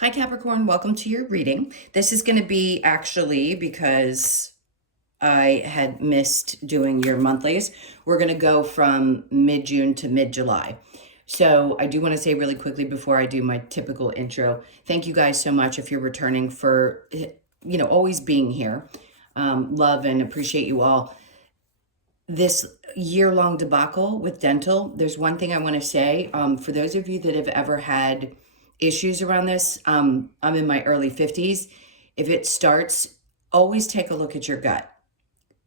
Hi Capricorn, welcome to your reading. This is going to be actually because I had missed doing your monthlies. We're going to go from mid-June to mid-July. So I do want to say really quickly before I do my typical intro, thank you guys so much if you're returning for, always being here. Love and appreciate you all. This year-long debacle with dental, there's one thing I want to say. For those of you that have ever had issues around this, I'm in my early 50s. If it starts, always take a look at your gut,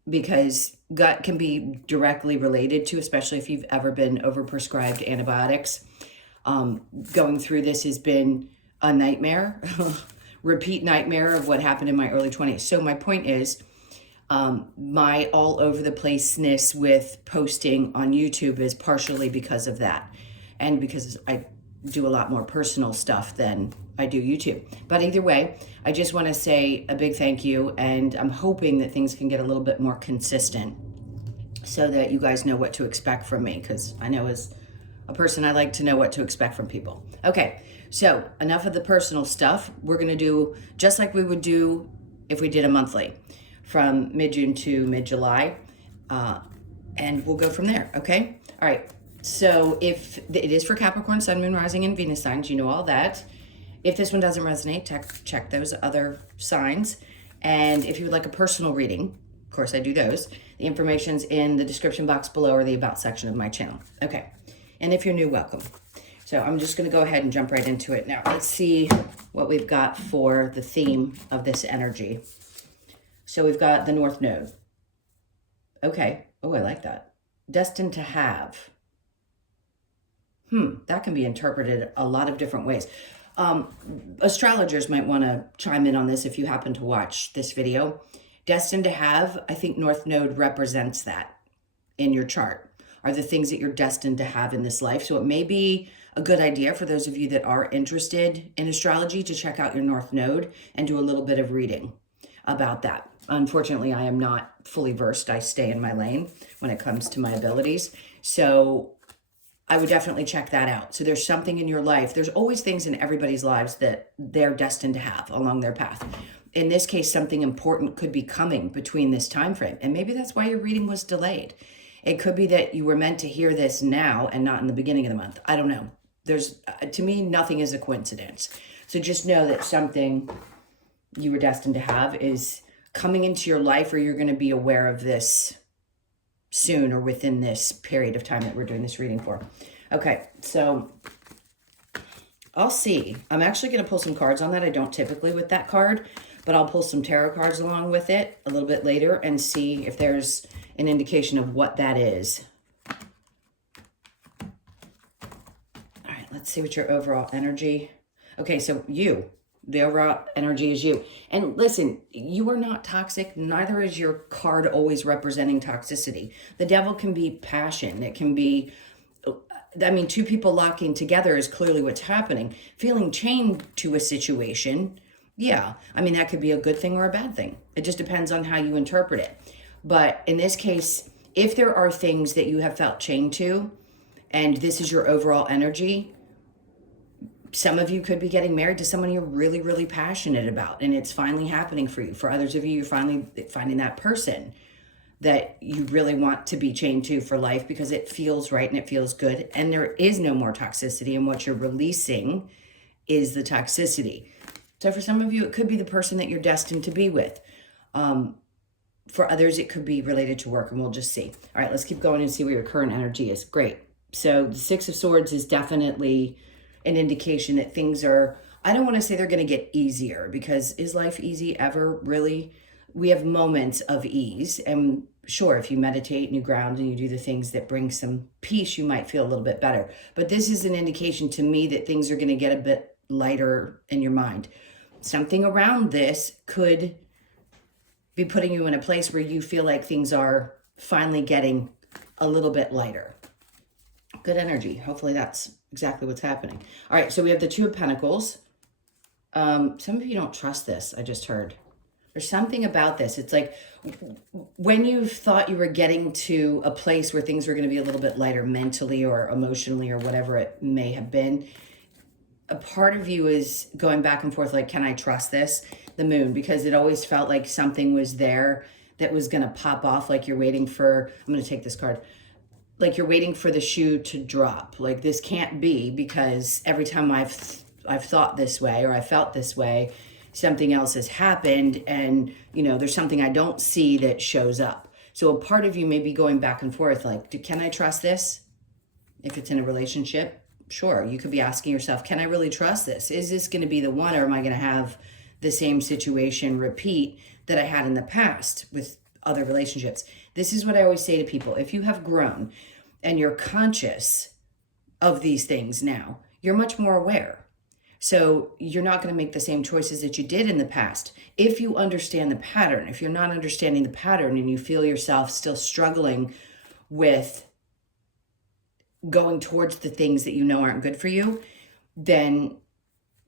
because gut can be directly related to, especially if you've ever been overprescribed antibiotics. Going through this has been a nightmare, repeat nightmare of what happened in my early 20s. So my point is, my all over the placeness with posting on YouTube is partially because of that, and because I do a lot more personal stuff than I do YouTube. But either way, I just want to say a big thank you, and I'm hoping that things can get a little bit more consistent so that you guys know what to expect from me, because I know as a person, I like to know what to expect from people. Okay, so enough of the personal stuff. We're going to do just like we would do if we did a monthly, from mid-June to mid-July, and we'll go from there, okay? All right, so if it is for Capricorn, Sun, Moon, Rising, and Venus signs, you know all that. If this one doesn't resonate, check those other signs. And if you would like a personal reading, of course I do those, the information's in the description box below or the About section of my channel. Okay, and if you're new, welcome. So I'm just gonna go ahead and jump right into it. Now, let's see what we've got for the theme of this energy. So we've got the North Node. Okay. Oh, I like that. Destined to have. That can be interpreted a lot of different ways. Astrologers might want to chime in on this if you happen to watch this video. Destined to have, I think North Node represents that in your chart, are the things that you're destined to have in this life. So it may be a good idea for those of you that are interested in astrology to check out your North Node and do a little bit of reading about that. Unfortunately, I am not fully versed. I stay in my lane when it comes to my abilities. So I would definitely check that out. So there's something in your life. There's always things in everybody's lives that they're destined to have along their path. In this case, something important could be coming between this time frame. And maybe that's why your reading was delayed. It could be that you were meant to hear this now and not in the beginning of the month. I don't know. To me, nothing is a coincidence. So just know that something you were destined to have is coming into your life, or you're going to be aware of this soon or within this period of time that we're doing this reading for. Okay, so I'll see. I'm actually going to pull some cards on that. I don't typically with that card, but I'll pull some tarot cards along with it a little bit later and see if there's an indication of what that is. All right, let's see what your overall energy. Okay, so the overall energy is you. And listen, you are not toxic. Neither is your card always representing toxicity. The devil can be passion. It can be, two people locking together is clearly what's happening. Feeling chained to a situation, yeah. That could be a good thing or a bad thing. It just depends on how you interpret it. But in this case, if there are things that you have felt chained to, and this is your overall energy, some of you could be getting married to someone you're really, really passionate about, and it's finally happening for you. For others of you, you're finally finding that person that you really want to be chained to for life because it feels right and it feels good, and there is no more toxicity, and what you're releasing is the toxicity. So for some of you, it could be the person that you're destined to be with. For others, it could be related to work, and we'll just see. All right, let's keep going and see where your current energy is. Great. So the Six of Swords is definitely an indication that things are, I don't want to say they're going to get easier, because is life easy ever? Really? We have moments of ease, and sure, if you meditate and you ground and you do the things that bring some peace, you might feel a little bit better. But this is an indication to me that things are going to get a bit lighter in your mind. Something around this could be putting you in a place where you feel like things are finally getting a little bit lighter. Good energy. Hopefully that's exactly what's happening. All right, so we have the Two of Pentacles. Some of you don't trust this, I just heard. There's something about this. It's like when you thought you were getting to a place where things were going to be a little bit lighter mentally or emotionally or whatever it may have been, a part of you is going back and forth, like, can I trust this? The Moon, because it always felt like something was there that was going to pop off, like you're waiting for, I'm going to take this card, like you're waiting for the shoe to drop. Like, this can't be, because every time I've thought this way, or I felt this way, something else has happened, and there's something I don't see that shows up. So a part of you may be going back and forth, like, can I trust this? If it's in a relationship, sure, you could be asking yourself, can I really trust this? Is this going to be the one, or am I going to have the same situation repeat that I had in the past with other relationships? This is what I always say to people. If you have grown and you're conscious of these things now, you're much more aware. So you're not going to make the same choices that you did in the past. If you understand the pattern, if you're not understanding the pattern and you feel yourself still struggling with going towards the things that you know aren't good for you, then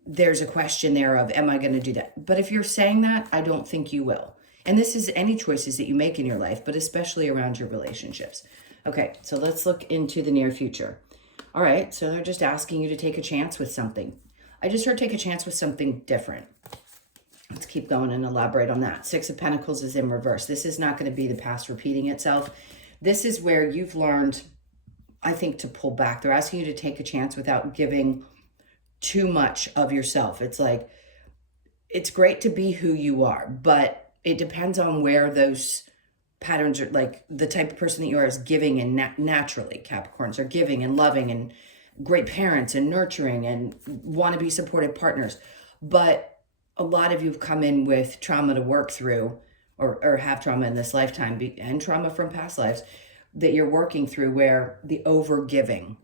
there's a question there of, am I going to do that? But if you're saying that, I don't think you will. And this is any choices that you make in your life, but especially around your relationships. Okay, so let's look into the near future. All right, so they're just asking you to take a chance with something. I just heard take a chance with something different. Let's keep going and elaborate on that. Six of Pentacles is in reverse. This is not going to be the past repeating itself. This is where you've learned, I think, to pull back. They're asking you to take a chance without giving too much of yourself. It's like, it's great to be who you are, but it depends on where those patterns are, like the type of person that you are is giving, and naturally Capricorns are giving and loving and great parents and nurturing and want to be supportive partners. But a lot of you have come in with trauma to work through, or have trauma in this lifetime and trauma from past lives that you're working through, where the over giving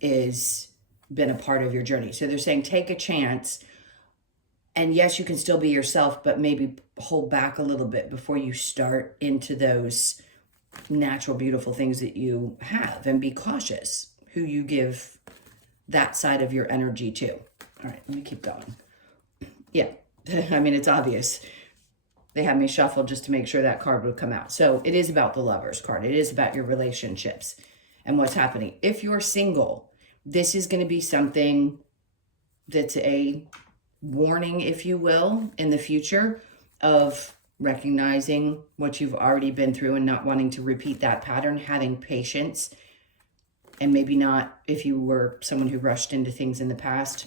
is been a part of your journey. So they're saying take a chance, and yes, you can still be yourself, but maybe hold back a little bit before you start into those natural, beautiful things that you have, and be cautious who you give that side of your energy to. All right, let me keep going. Yeah, I mean, it's obvious. They had me shuffle just to make sure that card would come out. So it is about the Lovers card. It is about your relationships and what's happening. If you're single, this is going to be something that's a warning, if you will, in the future, of recognizing what you've already been through and not wanting to repeat that pattern, having patience, and maybe not, if you were someone who rushed into things in the past.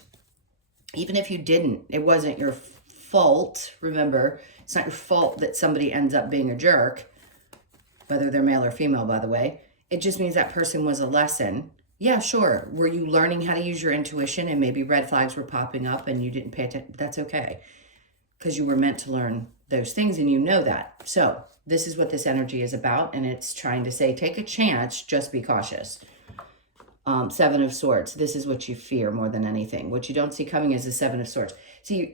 Even if you didn't, it wasn't your fault. Remember, it's not your fault that somebody ends up being a jerk, whether they're male or female, by the way. It just means that person was a lesson. Yeah, sure. Were you learning how to use your intuition, and maybe red flags were popping up and you didn't pay attention? That's okay, because you were meant to learn those things, and you know that. So this is what this energy is about, and it's trying to say, take a chance, just be cautious. Seven of Swords. This is what you fear more than anything. What you don't see coming is the Seven of Swords. See,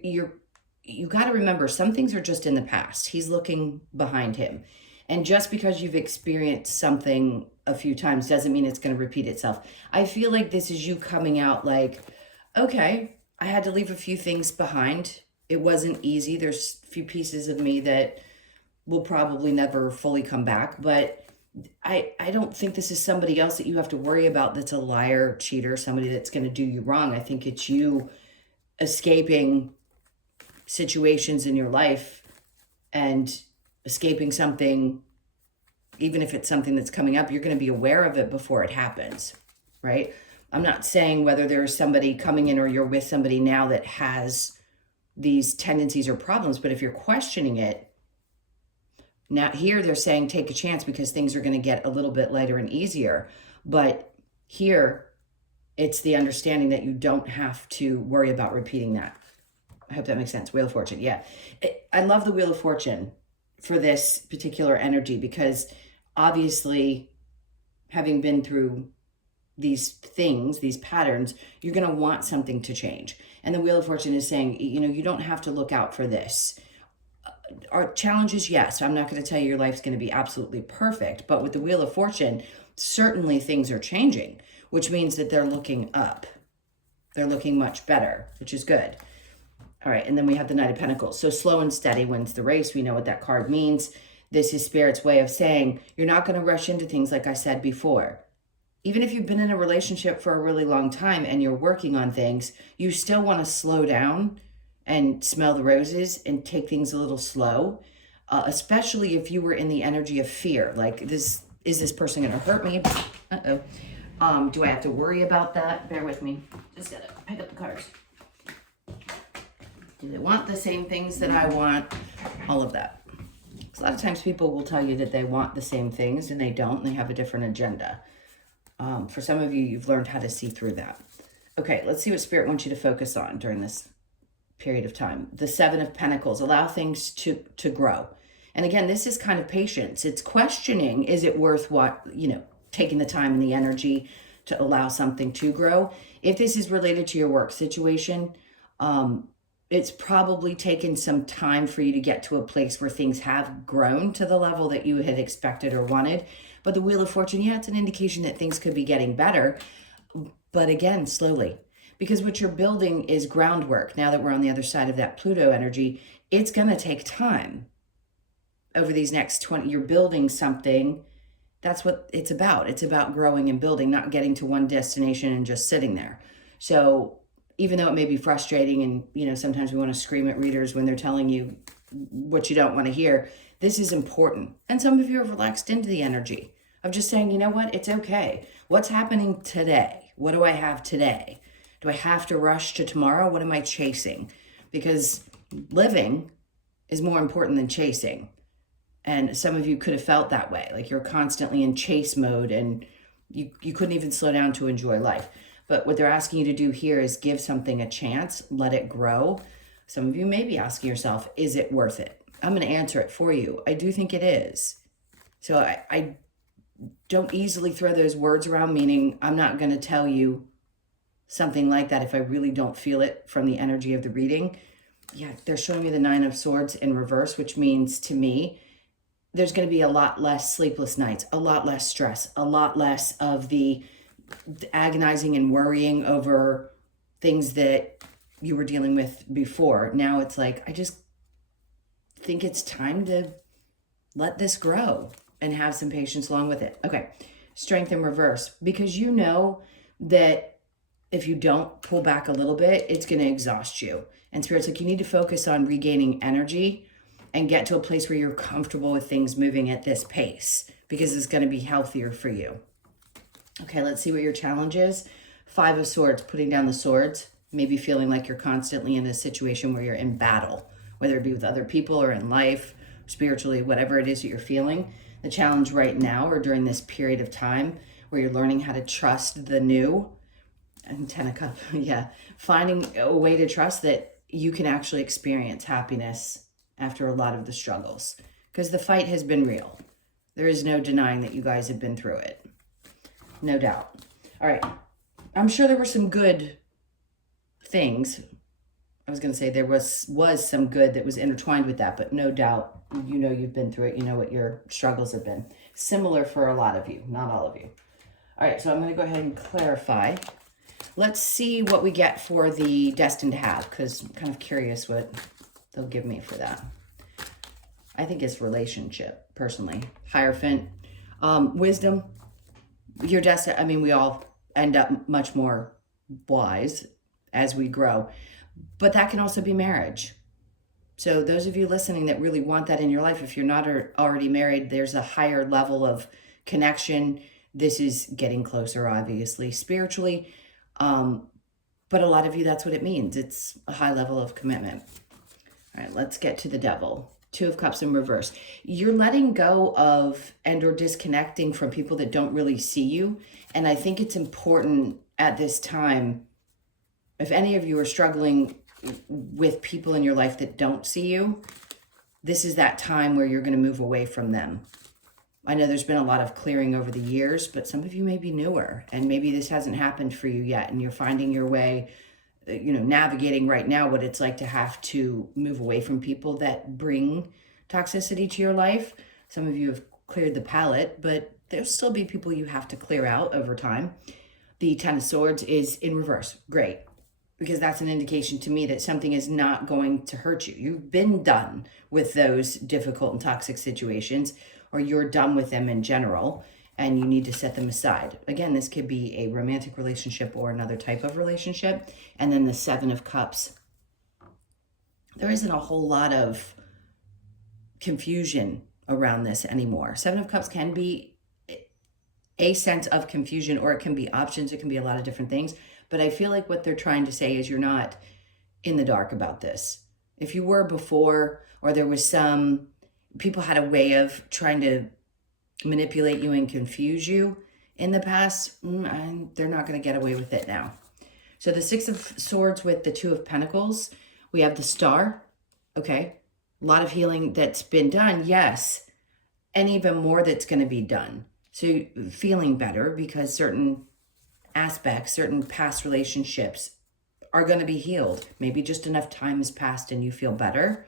you got to remember, some things are just in the past. He's looking behind him. And just because you've experienced something a few times doesn't mean it's going to repeat itself. I feel like this is you coming out like, okay, I had to leave a few things behind. It wasn't easy. There's a few pieces of me that will probably never fully come back. But I don't think this is somebody else that you have to worry about that's a liar, cheater, somebody that's going to do you wrong. I think it's you escaping situations in your life and escaping something. Even if it's something that's coming up, you're going to be aware of it before it happens, right? I'm not saying whether there's somebody coming in or you're with somebody now that has these tendencies or problems, but if you're questioning it, now here they're saying take a chance because things are going to get a little bit lighter and easier. But here it's the understanding that you don't have to worry about repeating that. I hope that makes sense. Wheel of Fortune. Yeah. I love the Wheel of Fortune for this particular energy, because obviously, having been through these things, these patterns, you're going to want something to change. And the Wheel of Fortune is saying, you don't have to look out for this. Our challenges, yes. I'm not going to tell you your life's going to be absolutely perfect, but with the Wheel of Fortune, certainly things are changing, which means that they're looking up. They're looking much better, which is good. All right, and then we have the Knight of Pentacles. So slow and steady wins the race. We know what that card means. This is Spirit's way of saying you're not going to rush into things, like I said before. even if you've been in a relationship for a really long time and you're working on things, you still want to slow down and smell the roses and take things a little slow, especially if you were in the energy of fear. Like, this, is this person going to hurt me? Uh-oh. Do I have to worry about that? Bear with me. Just gotta pick up the cards. Do they want the same things that I want? All of that. A lot of times people will tell you that they want the same things and they don't, and they have a different agenda. For some of you, you've learned how to see through that. Okay, let's see what Spirit wants you to focus on during this period of time. The Seven of Pentacles, allow things to grow. And again, this is kind of patience. It's questioning, is it worth what, taking the time and the energy to allow something to grow? If this is related to your work situation, it's probably taken some time for you to get to a place where things have grown to the level that you had expected or wanted. But the Wheel of Fortune, yeah, it's an indication that things could be getting better. But again, slowly. Because what you're building is groundwork. Now that we're on the other side of that Pluto energy, it's going to take time. Over these next 20, you're building something. That's what it's about. It's about growing and building, not getting to one destination and just sitting there. So even though it may be frustrating and, sometimes we want to scream at readers when they're telling you what you don't want to hear, this is important. And some of you have relaxed into the energy of just saying, you know what, it's okay. What's happening today? What do I have today? Do I have to rush to tomorrow? What am I chasing? Because living is more important than chasing. And some of you could have felt that way, like you're constantly in chase mode and you couldn't even slow down to enjoy life. But what they're asking you to do here is give something a chance, let it grow. Some of you may be asking yourself, is it worth it? I'm going to answer it for you. I do think it is. So I don't easily throw those words around, meaning I'm not going to tell you something like that if I really don't feel it from the energy of the reading. Yeah, they're showing me the Nine of Swords in reverse, which means to me, there's going to be a lot less sleepless nights, a lot less stress, a lot less of the agonizing and worrying over things that you were dealing with before. Now it's like, I just think it's time to let this grow and have some patience along with it. Okay, Strength in reverse, because you know that if you don't pull back a little bit, it's going to exhaust you. And Spirit's like, you need to focus on regaining energy and get to a place where you're comfortable with things moving at this pace, because it's going to be healthier for you. Okay, let's see what your challenge is. Five of Swords, putting down the swords, maybe feeling like you're constantly in a situation where you're in battle, whether it be with other people or in life, spiritually, whatever it is that you're feeling. The challenge right now, or during this period of time where you're learning how to trust the new, and Ten of Cups, yeah, finding a way to trust that you can actually experience happiness after a lot of the struggles, because the fight has been real. There is no denying that you guys have been through it. No doubt. All right. I'm sure there were some good things. I was going to say there was some good that was intertwined with that, but no doubt, you know, you've been through it. You know what your struggles have been. Similar for a lot of you, not all of you. All right. So I'm going to go ahead and clarify. Let's see what we get for the Destined to Have, because I'm kind of curious what they'll give me for that. I think it's relationship, personally. Hierophant. Wisdom. Your destined, I mean, we all end up much more wise as we grow, but that can also be marriage. So those of you listening that really want that in your life, if you're not already married, there's a higher level of connection. This is getting closer, obviously, spiritually. But a lot of you, that's what it means. It's a high level of commitment. All right, let's get to the Devil. Two of Cups in reverse. You're letting go of and or disconnecting from people that don't really see you. And I think it's important at this time, if any of you are struggling with people in your life that don't see you, this is that time where you're going to move away from them. I know there's been a lot of clearing over the years, but some of you may be newer and maybe this hasn't happened for you yet. And you're finding your way, navigating right now what it's like to have to move away from people that bring toxicity to your life. Some of you have cleared the palette, but there'll still be people you have to clear out over time. The Ten of Swords is in reverse. Great. Because that's an indication to me that something is not going to hurt you. You've been done with those difficult and toxic situations, or you're done with them in general. and you need to set them aside. Again, this could be a romantic relationship or another type of relationship. And then the Seven of Cups. There isn't a whole lot of confusion around this anymore. Seven of Cups can be a sense of confusion, or it can be options. It can be a lot of different things. But I feel like what they're trying to say is you're not in the dark about this. If you were before, or there was some, people had a way of trying to manipulate you and confuse you in the past, they're not going to get away with it now. So the Six of Swords with the Two of Pentacles, we have the Star. Okay. A lot of healing that's been done. Yes. And even more that's going to be done. So feeling better because certain aspects, certain past relationships are going to be healed. Maybe just enough time has passed and you feel better.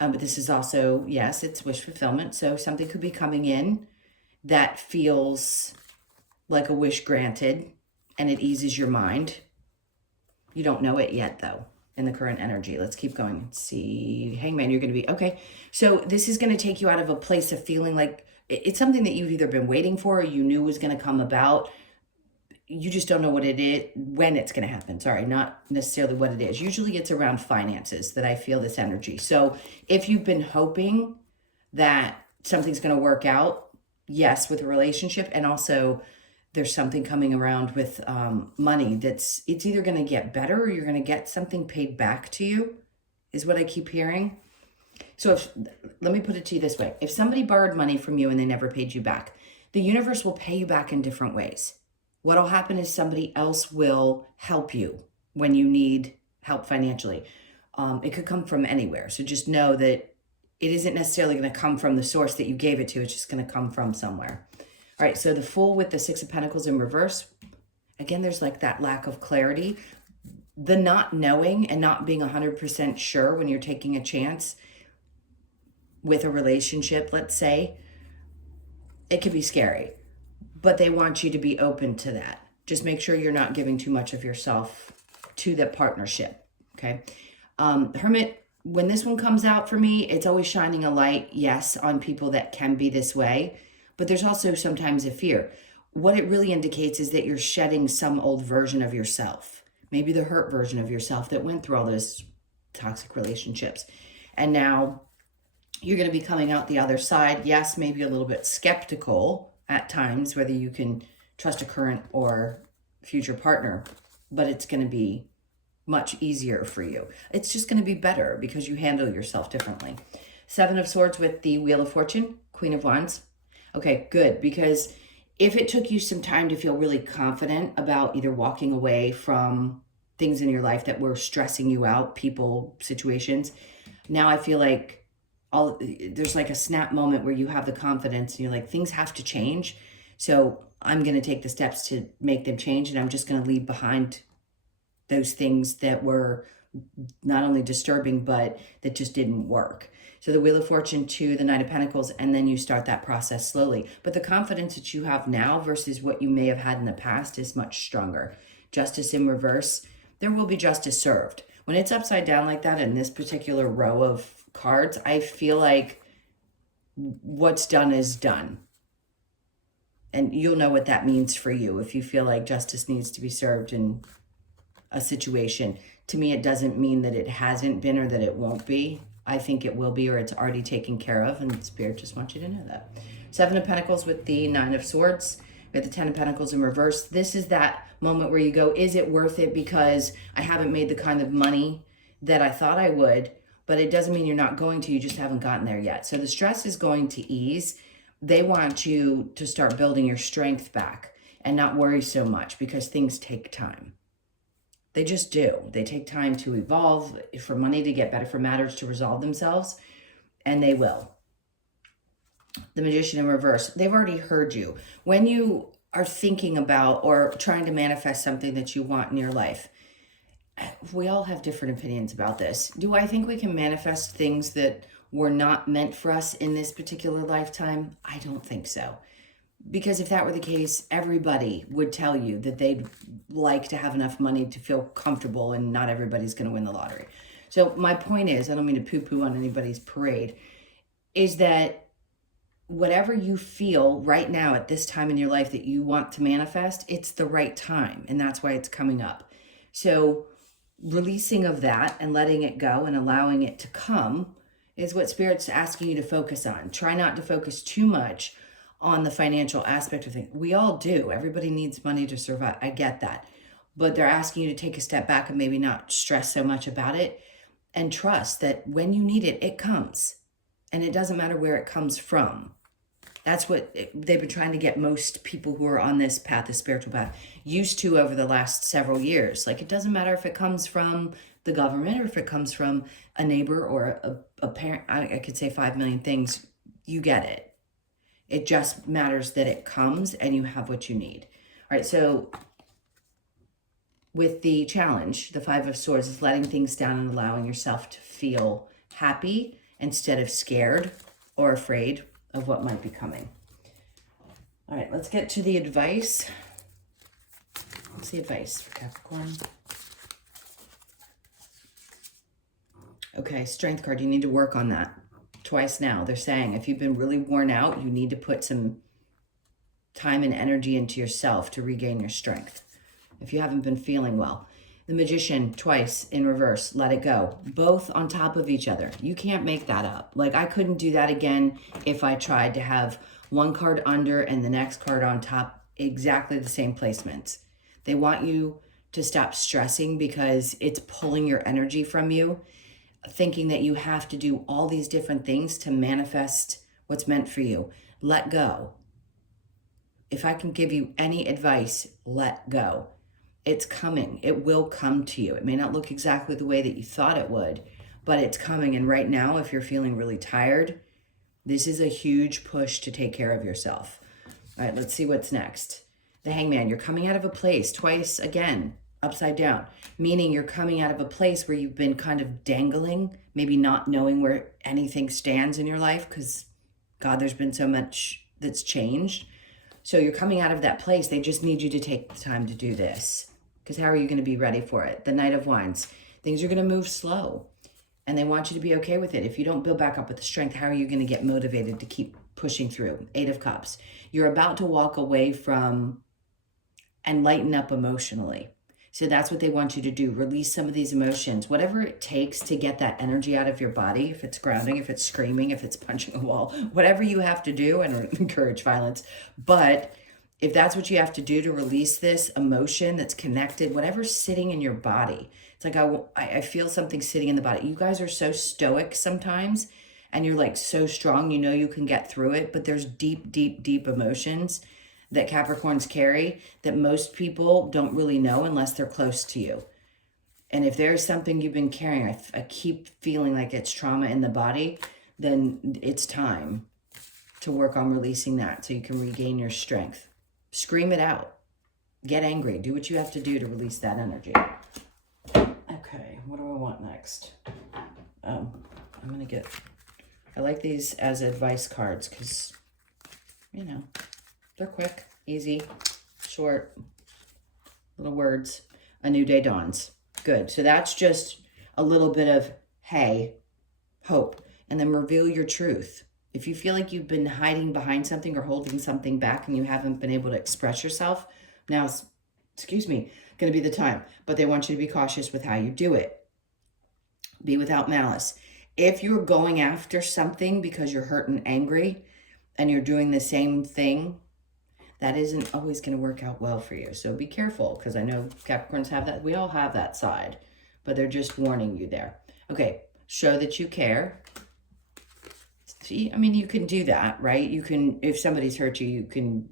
But this is also, yes, it's wish fulfillment. So something could be coming in that feels like a wish granted and it eases your mind. You don't know it yet, though, in the current energy. Let's keep going. Let's see. Hangman, you're going to be, okay. So this is going to take you out of a place of feeling like it's something that you've either been waiting for or you knew was going to come about. You just don't know what it is, when it's going to happen. Sorry, not necessarily what it is. Usually it's around finances that I feel this energy. So if you've been hoping that something's going to work out, yes, with a relationship, and also there's something coming around with money it's either going to get better or you're going to get something paid back to you, is what I keep hearing. So let me put it to you this way. If somebody borrowed money from you and they never paid you back, the universe will pay you back in different ways. What'll happen is somebody else will help you when you need help financially. It could come from anywhere. So just know that it isn't necessarily going to come from the source that you gave it to. It's just going to come from somewhere. All right, so the Fool with the Six of Pentacles in reverse. Again, there's like that lack of clarity. The not knowing and not being 100% sure when you're taking a chance with a relationship, let's say, it can be scary. But they want you to be open to that. Just make sure you're not giving too much of yourself to the partnership, okay? Hermit, when this one comes out for me, it's always shining a light, yes, on people that can be this way. But there's also sometimes a fear. What it really indicates is that you're shedding some old version of yourself. Maybe the hurt version of yourself that went through all those toxic relationships. And now you're going to be coming out the other side. Yes, maybe a little bit skeptical at times, whether you can trust a current or future partner, but it's going to be much easier for you. It's just going to be better because you handle yourself differently. Seven of Swords with the Wheel of Fortune, Queen of Wands. Okay, good, because if it took you some time to feel really confident about either walking away from things in your life that were stressing you out, people, situations, now I feel like there's like a snap moment where you have the confidence and you're like, things have to change. So I'm going to take the steps to make them change. And I'm just going to leave behind those things that were not only disturbing, but that just didn't work. So the Wheel of Fortune to the Knight of Pentacles, and then you start that process slowly. But the confidence that you have now versus what you may have had in the past is much stronger. Justice in reverse, there will be justice served. When it's upside down like that in this particular row of cards, I feel like what's done is done. And you'll know what that means for you if you feel like justice needs to be served in a situation. To me, it doesn't mean that it hasn't been or that it won't be. I think it will be, or it's already taken care of, and Spirit just wants you to know that. Seven of Pentacles with the Nine of Swords. We have the Ten of Pentacles in reverse. This is that moment where you go, is it worth it because I haven't made the kind of money that I thought I would, but it doesn't mean you're not going to, you just haven't gotten there yet. So the stress is going to ease. They want you to start building your strength back and not worry so much because things take time. They just do. They take time to evolve, for money to get better, for matters to resolve themselves, and they will. The Magician in reverse, they've already heard you. When you are thinking about or trying to manifest something that you want in your life, we all have different opinions about this. Do I think we can manifest things that were not meant for us in this particular lifetime? I don't think so. Because if that were the case, everybody would tell you that they'd like to have enough money to feel comfortable, and not everybody's going to win the lottery. So my point is, I don't mean to poo-poo on anybody's parade, is that whatever you feel right now at this time in your life that you want to manifest, it's the right time. And that's why it's coming up. So releasing of that and letting it go and allowing it to come is what Spirit's asking you to focus on. Try not to focus too much on the financial aspect of things. We all do. Everybody needs money to survive. I get that. But they're asking you to take a step back and maybe not stress so much about it and trust that when you need it, it comes. And it doesn't matter where it comes from. That's what they've been trying to get most people who are on this path, this spiritual path, used to over the last several years. Like, it doesn't matter if it comes from the government or if it comes from a neighbor or a parent. I could say 5 million things. You get it. It just matters that it comes and you have what you need. All right, so with the challenge, the 5 of Swords is letting things down and allowing yourself to feel happy instead of scared or afraid of what might be coming. All right, let's get to the advice. What's the advice for Capricorn? Okay, Strength card, you need to work on that. Twice now. They're saying if you've been really worn out, you need to put some time and energy into yourself to regain your strength. If you haven't been feeling well. The Magician, twice in reverse, let it go. Both on top of each other. You can't make that up. Like, I couldn't do that again if I tried to have one card under and the next card on top, exactly the same placements. They want you to stop stressing because it's pulling your energy from you, thinking that you have to do all these different things to manifest what's meant for you. Let go. If I can give you any advice, let go. It's coming. It will come to you. It may not look exactly the way that you thought it would, but it's coming. And right now, if you're feeling really tired, this is a huge push to take care of yourself. All right, let's see what's next. The Hangman, you're coming out of a place twice again, upside down, meaning you're coming out of a place where you've been kind of dangling, maybe not knowing where anything stands in your life because, God, there's been so much that's changed. So you're coming out of that place. They just need you to take the time to do this. Because how are you going to be ready for it? The Knight of Wands. Things are going to move slow. And they want you to be okay with it. If you don't build back up with the strength, how are you going to get motivated to keep pushing through? 8 of Cups. You're about to walk away from and lighten up emotionally. So that's what they want you to do. Release some of these emotions. Whatever it takes to get that energy out of your body. If it's grounding, if it's screaming, if it's punching a wall. Whatever you have to do. I don't encourage violence. But if that's what you have to do to release this emotion that's connected, whatever's sitting in your body. It's like I feel something sitting in the body. You guys are so stoic sometimes. And you're like so strong. You know you can get through it. But there's deep, deep, deep emotions that Capricorns carry that most people don't really know unless they're close to you. And if there's something you've been carrying, I keep feeling like it's trauma in the body, then it's time to work on releasing that so you can regain your strength. Scream it out. Get angry. Do what you have to do to release that energy. Okay, what do I want next? I'm going to get... I like these as advice cards because, you know, they're quick, easy, short, little words. A new day dawns. Good. So that's just a little bit of, hey, hope. And then reveal your truth. If you feel like you've been hiding behind something or holding something back and you haven't been able to express yourself, now's, going to be the time. But they want you to be cautious with how you do it. Be without malice. If you're going after something because you're hurt and angry and you're doing the same thing, that isn't always going to work out well for you. So be careful, because I know Capricorns have that. We all have that side, but they're just warning you there. Okay, show that you care. See, I mean, you can do that, right? You can, if somebody's hurt you, you can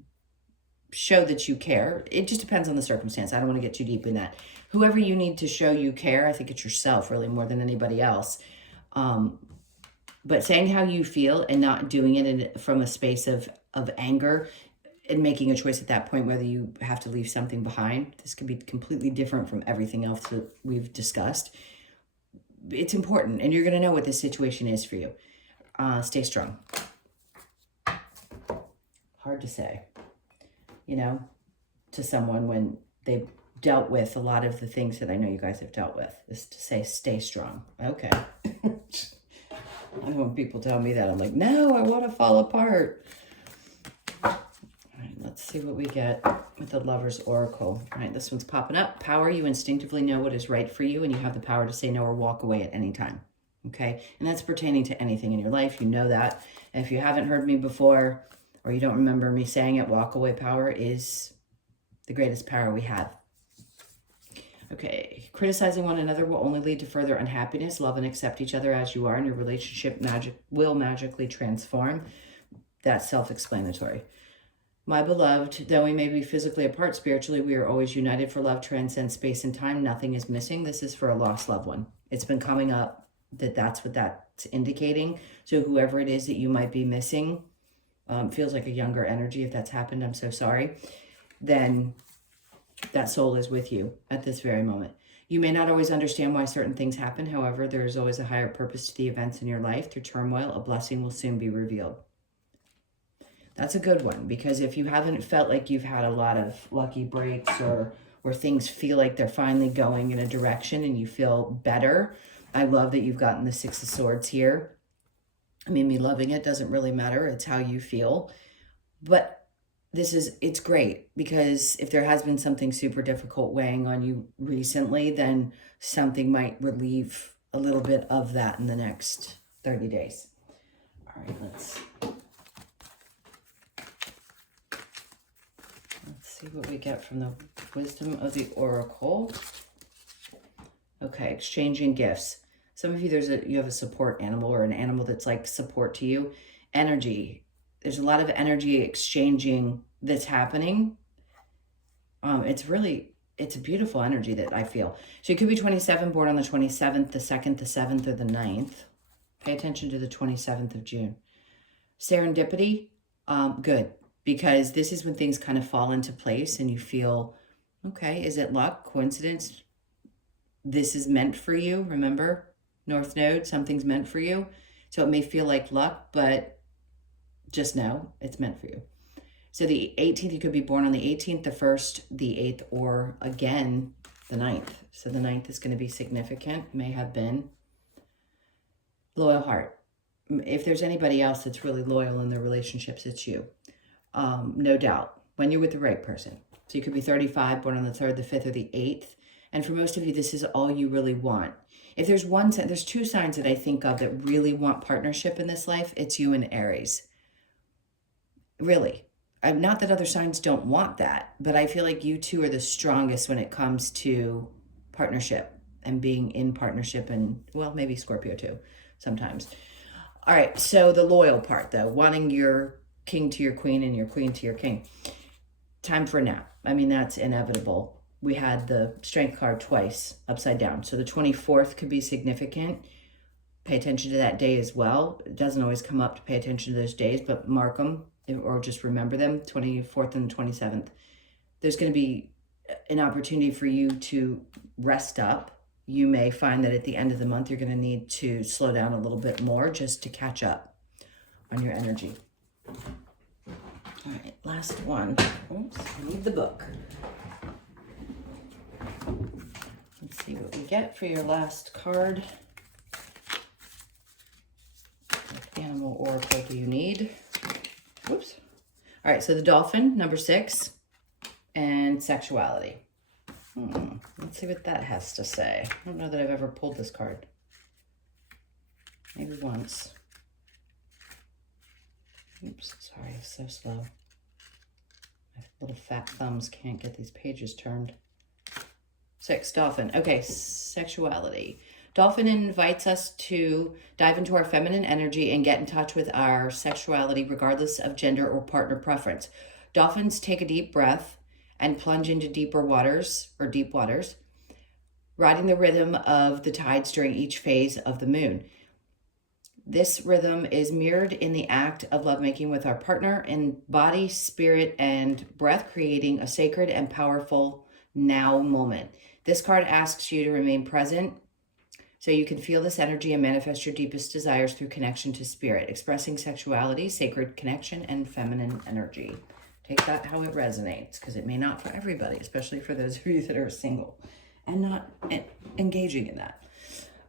show that you care. It just depends on the circumstance. I don't want to get too deep in that. Whoever you need to show you care, I think it's yourself really more than anybody else. But saying how you feel and not doing it from a space of anger and making a choice at that point, whether you have to leave something behind. This could be completely different from everything else that we've discussed. It's important, and you're going to know what this situation is for you. Stay strong. Hard to say, you know, to someone when they've dealt with a lot of the things that I know you guys have dealt with, is to say, stay strong. Okay. And when people tell me that, I'm like, no, I want to fall apart. All right, let's see what we get with the Lover's Oracle. All right, this one's popping up. Power, you instinctively know what is right for you, and you have the power to say no or walk away at any time. Okay, and that's pertaining to anything in your life. You know that. And if you haven't heard me before, or you don't remember me saying it, walk away power is the greatest power we have. Okay, criticizing one another will only lead to further unhappiness. Love and accept each other as you are, and your relationship will magically transform. That's self-explanatory. My beloved, though we may be physically apart spiritually, we are always united, for love transcends space and time. Nothing is missing. This is for a lost loved one. It's been coming up that's what that's indicating. So whoever it is that you might be missing, feels like a younger energy. If that's happened, I'm so sorry. Then that soul is with you at this very moment. You may not always understand why certain things happen. However, there is always a higher purpose to the events in your life. Through turmoil, a blessing will soon be revealed. That's a good one, because if you haven't felt like you've had a lot of lucky breaks or where things feel like they're finally going in a direction and you feel better, I love that you've gotten the Six of Swords here. I mean, me loving it doesn't really matter. It's how you feel. But it's great, because if there has been something super difficult weighing on you recently, then something might relieve a little bit of that in the next 30 days. All right, let's see what we get from the Wisdom of the Oracle. Okay, exchanging gifts. Some of you, you have a support animal, or an animal that's like support to you. Energy. There's a lot of energy exchanging that's happening. It's a beautiful energy that I feel. So you could be 27, born on the 27th, the 2nd, the 7th, or the 9th. Pay attention to the 27th of June. Serendipity, good. Because this is when things kind of fall into place and you feel, okay, is it luck, coincidence? This is meant for you. Remember, North Node, something's meant for you. So it may feel like luck, but just know it's meant for you. So the 18th, you could be born on the 18th, the 1st, the 8th, or again, the 9th. So the 9th is going to be significant, may have been. Loyal heart. If there's anybody else that's really loyal in their relationships, it's you. No doubt, when you're with the right person. So you could be 35, born on the 3rd, the 5th, or the 8th. And for most of you, this is all you really want. If there's there's two signs that I think of that really want partnership in this life, it's you and Aries. Really. Not that other signs don't want that, but I feel like you two are the strongest when it comes to partnership and being in partnership, and, well, maybe Scorpio too, sometimes. All right, so the loyal part, though, wanting your king to your queen and your queen to your king. Time for a nap. I mean, that's inevitable. We had the Strength card twice upside down. So the 24th could be significant. Pay attention to that day as well. It doesn't always come up to pay attention to those days, but mark them or just remember them, 24th and 27th. There's going to be an opportunity for you to rest up. You may find that at the end of the month, you're going to need to slow down a little bit more just to catch up on your energy. All right, last one. Oops, I need the book. Let's see what we get for your last card. What animal oracle do you need? Whoops. All right, so the dolphin, number 6, and sexuality. Let's see what that has to say. I don't know that I've ever pulled this card. Maybe once. Oops, sorry, it's so slow. My little fat thumbs can't get these pages turned. 6, dolphin. Okay, sexuality. Dolphin invites us to dive into our feminine energy and get in touch with our sexuality regardless of gender or partner preference. Dolphins take a deep breath and plunge into deep waters, riding the rhythm of the tides during each phase of the moon. This rhythm is mirrored in the act of lovemaking with our partner in body, spirit, and breath, creating a sacred and powerful now moment. This card asks you to remain present so you can feel this energy and manifest your deepest desires through connection to spirit, expressing sexuality, sacred connection, and feminine energy. Take that how it resonates, because it may not for everybody, especially for those of you that are single and not engaging in that.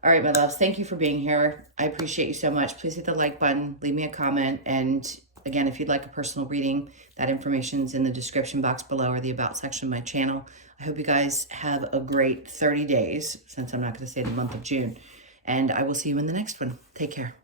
All right, my loves, thank you for being here. I appreciate you so much. Please hit the like button, leave me a comment, and again, if you'd like a personal reading, that information's in the description box below or the About section of my channel. I hope you guys have a great 30 days, since I'm not going to say the month of June, and I will see you in the next one. Take care.